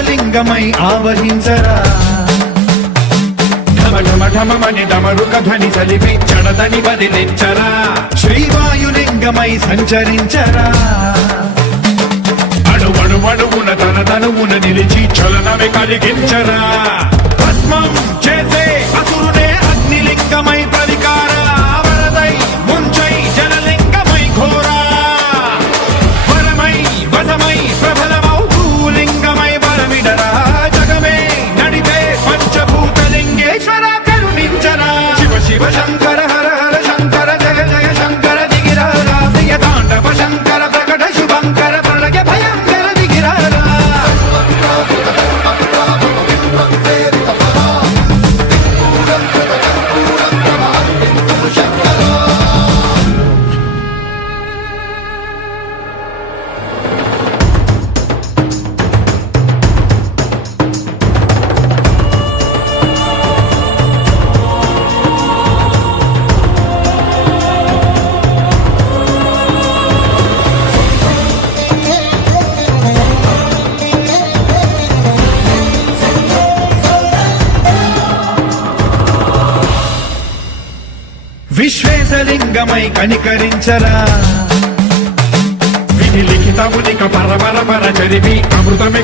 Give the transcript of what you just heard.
ఆకాశలింగమై ఆవహించరా ఢమఢమఢమని డమరుక ధ్వని సలిపి చడదని వదిలించరా శ్రీవాయులింగమై సంచరించరా అణువణువున తన తనువున నిలిచి చలనమే కలిగించరా భస్మం చేసే అసురునే అగ్నిలింగమై పరికార వరదై ముంచై జలలింగమై ఘోరా వరమై వసమై ప్రబలమౌ భూలింగమై బలమిడరా జగమే నడిపే పంచభూతలింగేశ్వర కరుణించరా శివ శివ శంకర హర హర శంకర జయ జయ శంకర దిగిరారా ప్రియ తాండవ శంకర ప్రకట శుభంకర ప్రళయ భయంకర దిగిరారా విశ్వేశలింగమై కనికరించరా విధి లిఖితమునిక పరపర పర చరివి అమృతమే